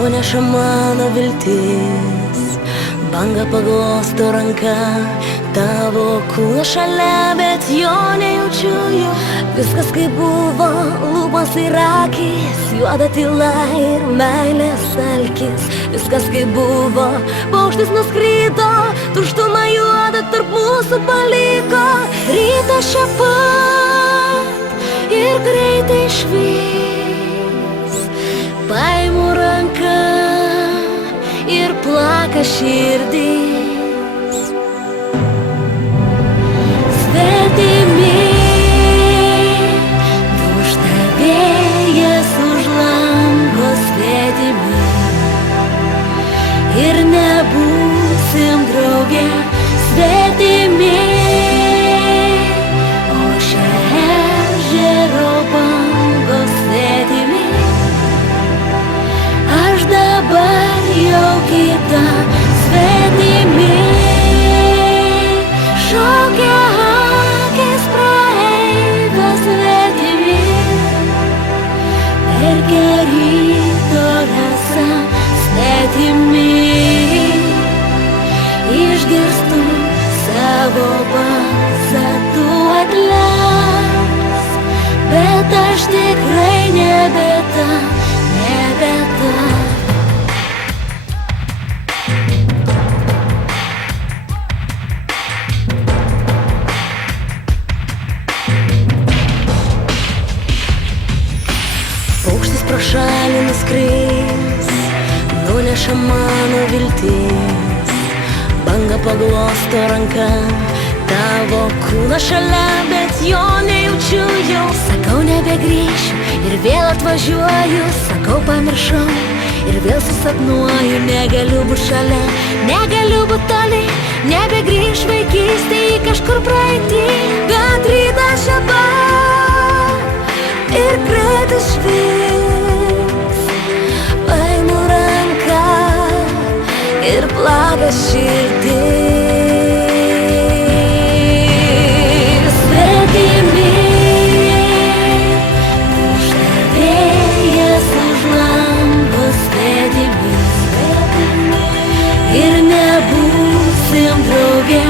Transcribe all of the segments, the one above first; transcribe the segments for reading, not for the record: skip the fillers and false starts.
nuneša mano viltis, banga paglosto ranka, tavo kūnas šalia, bet jo nejaučiu jau. Viskas kaip buvo, lūpos ir akys, juoda tyla ir meilės alkis. Viskas kaip buvo, paukštis nuskrydo, tuštuma juoda tarp mūsų paliko. Rytas čia pat ir greitai švys, paimu ranką ir plaka širdis. Svetimi dūžta vėjas už lango, svetimi ir nebūsim drauge, svetimi. O šia ežero bangos, svetimi. Aš dabar jau kita, svetimi. Šokia akis praeivio, svetimi. Verkia ryto rasa, svetimi. Išgirstu savo balsą, tu atleisk, bet aš tikrai nebe ta, nebe ta. Paukštis pro šalį nuskris, nuneša mano viltis, banga paglosto ranka, tavo kūnas šalia, bet jo nejaučiu jau. Sakau nebegrįšiu ir vėl atvažiuoju, sakau pamiršau ir vėl susapnuoju. Negaliu būt šalia, negaliu būt toli, nebegrįš vaikystė į kažkur praeitį. Bet rytas čia pat ir greitai švys, paimu ranką ir plaka širdis. Svetimi dūžta vėjas už lango, svetimi ir nebūsim drauge,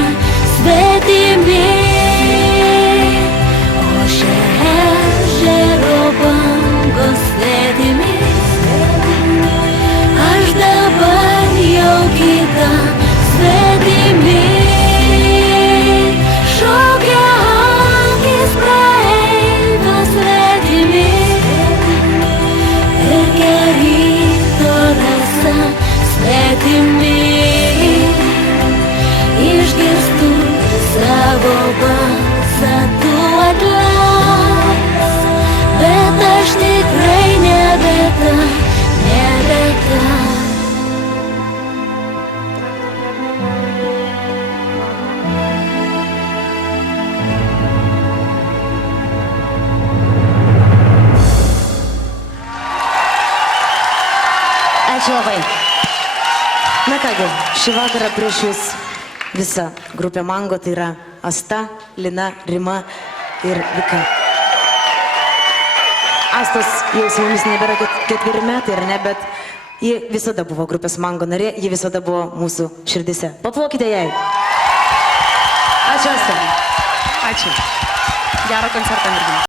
svetimi. O šia ežero bangos, svetimi. Aš dabar jau kita, svetimi. Šokia akis praeivio, svetimi. Verkia ryto rasa, svetimi. Išgirstu savo balsą, tu atleisk, bet aš tikrai nebe ta, nebe ta. Ačiū labai. Na kągi, šį vakarą prieš jūs visa grupė Mango, tai yra Asta, Lina, Rima ir Vika. Astos jau su mumis nebėra ketveri metai, ar ne, bet ji visada buvo grupės Mango narė, ji visada buvo mūsų širdise. Paplokite jai. Ačiū, Asta. Ačiū. Gero koncertą, mergina.